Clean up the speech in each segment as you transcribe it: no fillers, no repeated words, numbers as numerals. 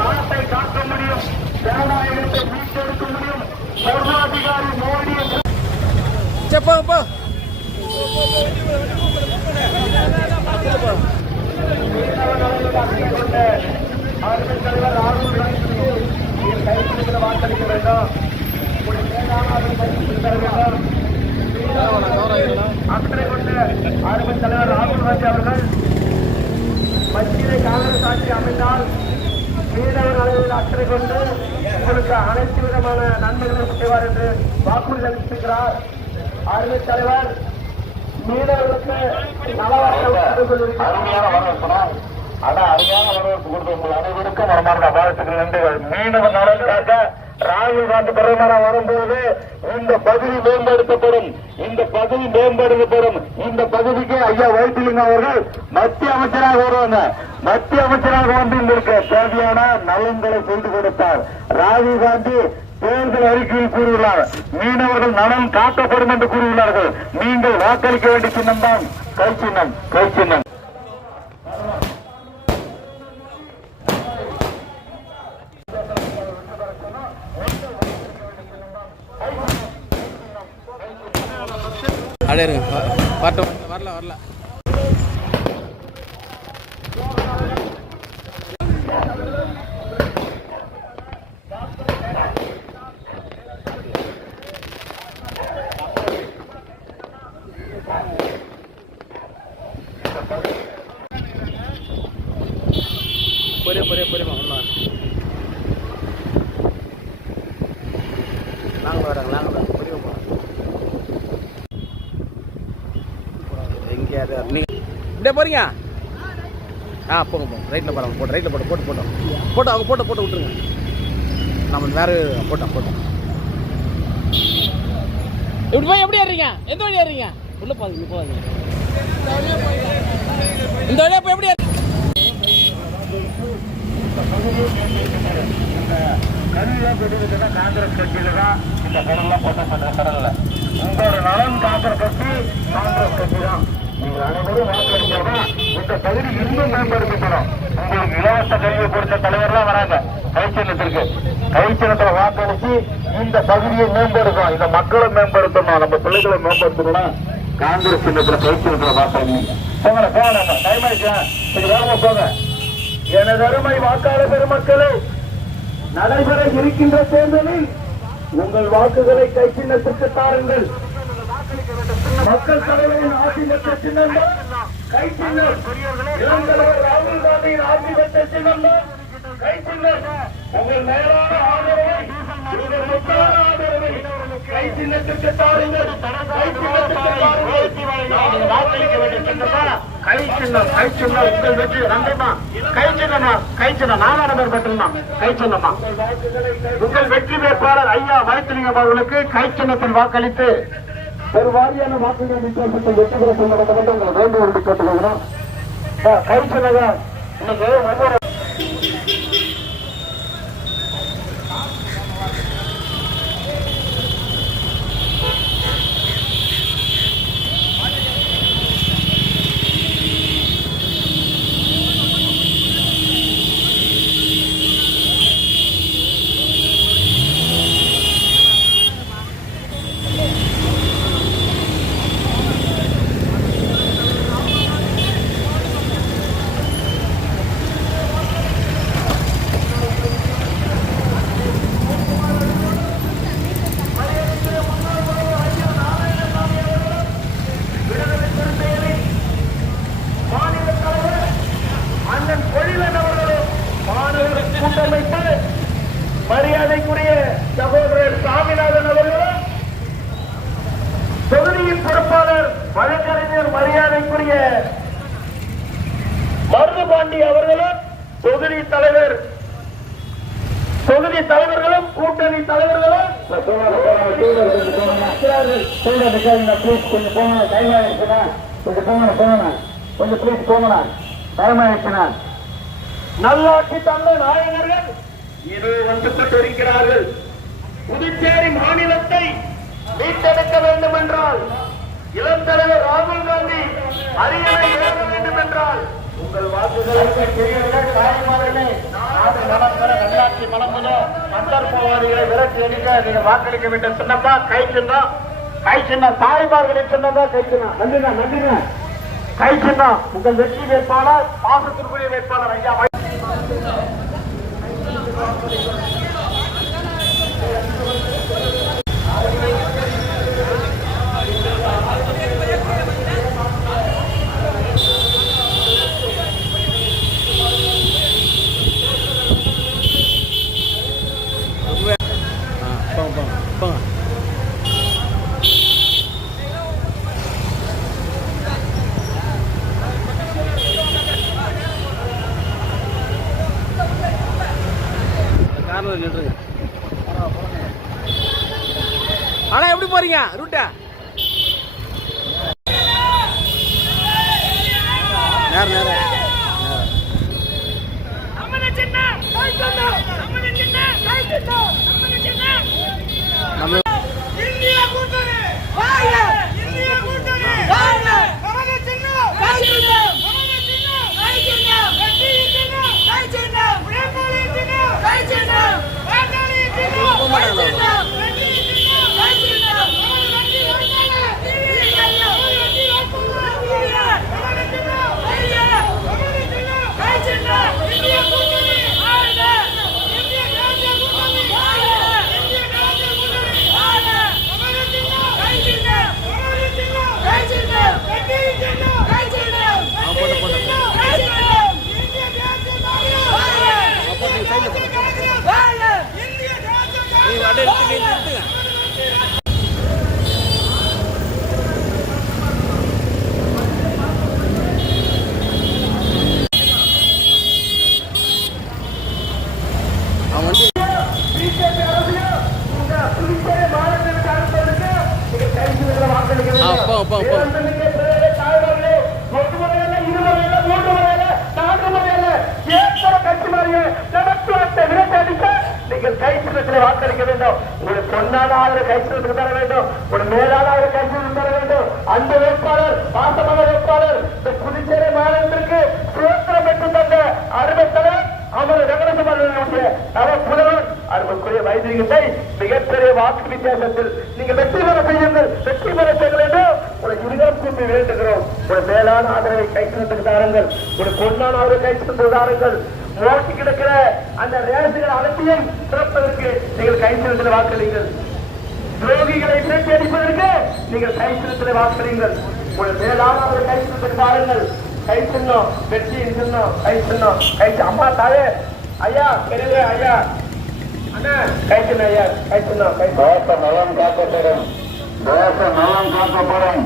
நாட்டை காக்க முடியும், ஜனநாயகத்தை மீட்டெடுக்க முடியும். சர்வாதிகாரி மோடி செப்பா ஆளுநர் தலைவர் ராகுல் காந்தி கைது வாக்களிக்க வேண்டும். அக்கறை கொண்ட ஆளுநர் தலைவர் ராகுல் காந்தி அவர்கள் மத்தியிலே காங்கிரஸ் ஆட்சி அமைந்தால் மீனவர் அளவில் அக்கறை கொண்டு உங்களுக்கு அனைத்து விதமான நன்மைகளை செய்வார் என்று வாக்குறுதி அளித்திருக்கிறார். ஆளுநர் தலைவர் மீனவர்களுக்கு அருமையான வரவேற்பு கொடுத்த உங்கள் அனைவருக்கும் மனமார்ந்த வாழ்த்துக்கள், நன்றிகள். மீனவ நலனுக்காக ராகுல் காந்தி பிரதமராக வரும்போது இந்த பகுதி மேம்படுத்தப்படும், இந்த பகுதி மேம்படுத்தப்படும். இந்த பகுதிக்கு ஐயா வைத்திலிங்கம் அவர்கள் மத்திய அமைச்சராக வருவாங்க. மத்திய அமைச்சராக வந்து உங்களுக்கு தேவையான நலன்களை செய்து கொடுத்தார். ராகுல் காந்தி தேர்தல் அறிக்கையில் கூறியுள்ளார், மீனவர்கள் நலன் காக்கப்படும் என்று கூறியுள்ளார்கள். நீங்கள் வாக்களிக்க வேண்டிய சின்னம் தான் கை சின்னம், கை சின்னம். அப்படியே இருங்க, வரல புரியுமா ஒன்றும் நாங்கள் வராங்க புரியுமா எங்கேயாவது நீங்கள் இப்படியே போகிறீங்க? போங்க ரைட்டில் போகிறாங்க, போட்டு ரைட்டில் போட்டு அவங்க போட்டு விட்டுருங்க. நம்ம வேறு போட்டோம் இப்படி போய் எப்படி ஏறீங்க? எந்த வழியாக ஏறீங்க? உள்ளே போங்க போவாங்க, இந்த வழியாக போய் எப்படி கருவிலாம் பெற்றிருக்குன்னா காங்கிரஸ் கட்சியில தான் இந்த கடல்லாம் போட்டப்பட்ட கடல்ல. உங்களோட நலன் காக்கிற கட்சி காங்கிரஸ் கட்சி தான். நீங்கள் அனைவரும் வாக்களிச்சோம்னா இந்த பகுதி இன்னும் மேம்படுத்தப்படும். உங்களுக்கு இலவச கல்வியை கொடுத்த தலைவர்லாம் வராங்க கைச்சின்னத்திற்கு. கைச்சின்னத்துல வாக்களிச்சு இந்த பகுதியை மேம்படுத்தணும், இந்த மக்களை மேம்படுத்தணும், நம்ம பிள்ளைகளை மேம்படுத்தணும்னா காங்கிரஸ் சின்னத்துல கைச்சின்னத்துல வாக்களிங்க. போங்க டைம் ஆயிடுச்சு, கொஞ்சம் வேகமா போங்க. எனது அருமை வாக்காளர் பெருமக்களே, நடைபெற இருக்கின்ற தேர்தலில் உங்கள் வாக்குகளை கை சின்னத்திற்கு தாருங்கள். மக்கள் தலைவரின் ஆட்சி பெற்ற சின்னம் கை சின்னம். இளந்தலைவர் ராகுல் காந்தியின் ஆட்சி பெற்ற சின்னம் கை சின்னம். உங்கள் மேலான ஆதரவை, உங்கள் முக்கியமான ஆதரவை கை சின்னத்திற்கு தாருங்கள். கை சின்னத்திற்கு தாருங்கள். வாக்களிக்க வேண்டிய சின்னமா கை சின்னம். கை சின்னம் உங்கள் வெற்றி. நன்றிமா. கை சின்னமா, கை சின்னம். 4 நம்பர் பெற்றுமா கை சின்னமா. உங்கள் வெற்றி வேட்பாளர் ஐயா வைத்திலிங்கம் அவர்களுக்கு கை சின்னத்தில் வாக்களித்து பெருவாரியான வாக்குகள் வித்தியாசத்தை வெற்றி பெற சொல்ல வேண்டும் என்று உங்களை வேண்டும் என்று கேட்டுக்கொள்கிறோம். கை சின்னதா இன்னைக்கு ஒவ்வொரு மரியாதைக்குரிய சகோதரர் சாமிநாதன் அவர்களும், தொகுதியின் பொறுப்பாளர் வழக்கறிஞர் மரியாதைக்குரிய மருதுபாண்டி அவர்களும், தொகுதி தலைவர்களும் கூட்டணி தலைவர்களும் நல்லாட்சி தந்த நாயகர்கள் இது வந்து கொண்டிருக்கிறார்கள். புதுச்சேரி மாநிலத்தை மீட்டெடுக்க வேண்டும் என்றால் இளம் தலைவர் ராகுல் காந்தி அரியணை ஏற வேண்டும் என்றால் உங்கள் வாக்குகளுக்கு தெரியவில்லை தாய்மார்களே. நாடு நலம் பெற நல்லாட்சி மலம்புதோ சந்தர்ப்பவாதிகளை விரட்டி அடிக்க நீங்க வாக்களிக்க வேண்டும். சின்னப்பா கை சின்னம், கை சின்னம் தாய்மார்களை சின்னதா கை சின்னம். நன்றிங்க நன்றிங்க. கை சின்னம் உங்கள் வெற்றி வேட்பாளர் பாசத்திற்குரிய வேட்பாளர் ஐயா. போங்க. கார்ல நின்றுங்க. ஆனா எப்படி போறீங்க ரூட்டா? நேரம் நேரம் நம்ம இந்தியா கூட்டணி வாங்க, இந்தியா கூட்டணி வாங்க, நமது சின்னம் கை சின்னம், நமது சின்னம் கை சின்னம், வெற்றி சின்னம் கை சின்னம், பிரேமலி சின்னம் கை சின்னம், வாக்காளி சின்னம் கை சின்னம், வெற்றி சின்னம் கை சின்னம், நமது வெற்றி வாக்காளர் இந்தியா, நமது வெற்றி வாக்காளர் இந்தியா, நமது சின்னம் இந்தியா, நமது சின்னம் கை சின்னம், இந்தியா கூட்டணி வாங்க, இந்தியா ராஜ்ய கூட்டணி வாங்க, இந்தியா ராஜ்ய கூட்டணி வாங்க, நமது சின்னம் கை சின்னம், நமது சின்னம் கை சின்னம், வெற்றி சின்னம் கை சின்னம், போட்டு போட்டு கை சின்னம், இந்தியா ராஜ்ய வாங்க, போட்டு சைடுல போட்டு வாங்க, இந்தியா ராஜ்ய நீ வட எடுத்து நீ எடுத்துங்க. அவன் வந்து பிஜேபி அரசியல் இந்த புதுச்சேரி மாநிலத்திற்கு அரசுக்கு நீங்க கை சின்னத்துல வாக்களிக்க வேண்டும். போ. தேர்தலுக்கு பிறகு தாய்மார்களே, ஒரு முறையில, இரு முறையில, மூன்று முறையில, நான்கு முறையில ஏற்பட கட்சி மாறிய நமத்துவத்தை விரட்டி அடிக்க நீங்கள் கை சின்னத்தில் வாக்களிக்க வேண்டும். உங்களுக்கு பொன்னான ஆளுநர் கை சின்னத்துக்கு தர வேண்டும். ஒரு மேலான ஆளுநர் கை சின்னத்துக்கு தர வேண்டும். அந்த வேட்பாளர் பாசமான வேட்பாளர் இந்த புதுச்சேரி மாநிலத்திற்கு சுதந்திரம் பெற்று தந்த அருமை தலைவர் அமர் வெங்கடசுமரனுடைய புதல்வர் அருமைக்குரிய வைத்தியத்தை மிகப்பெரிய வாக்கு வித்தியாசத்தில் நீங்கள் வெற்றி பெற செய்யுங்கள். வெற்றி பெற செய்ய வேண்டும். ஒரு இருகம் கூட்டி வேண்டுகிறோம். ஒரு மேலான ஆதரவை கைச்சினத்துக்கு தாருங்கள். ஒரு பொன்னான ஆதரவை கைச்சினத்துக்கு தாருங்கள். மோட்டி கிடக்கிற அந்த ரேசுகள் அனைத்தையும் திறப்பதற்கு நீங்கள் கைச்சினத்தில் வாக்களிங்கள். துரோகிகளை பேட்டி அடிப்பதற்கு நீங்கள் கைச்சினத்தில் வாக்களிங்கள். ஒரு மேலான ஆதரவை கைச்சினத்துக்கு தாருங்கள். கை சின்னம் வெற்றியின் சின்னம் கை சின்னம் கை அம்மா தாயே ஐயா பெரிய ஐயா அண்ணா கை சின்ன ஐயா கை சின்னம் கை தேச நலம் காக்கப்படும். தேச நலம் காக்கப்படும்.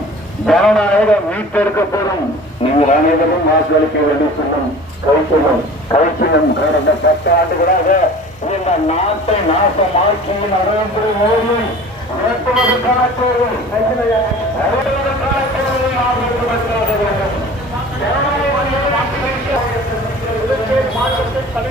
ஜனநாயகம் மீட்டெடுக்கப்படும். நீங்கள் அனைவரும் வாக்களிக்க வேண்டிய சின்னம் கை சின்னம். கை சின்னம் கடந்த 10 ஆண்டுகளாக இந்த நாட்டை நாசமாக்கி நடந்து ஓடி உயர்த்துவதற்கான தேர்வு கை சின்ன ஐயா தேர்தலுக்கான தேர்தலை நாம் ஏற்படுத்த வேண்டும். ஜனநாயக வழியை வாக்களிக்க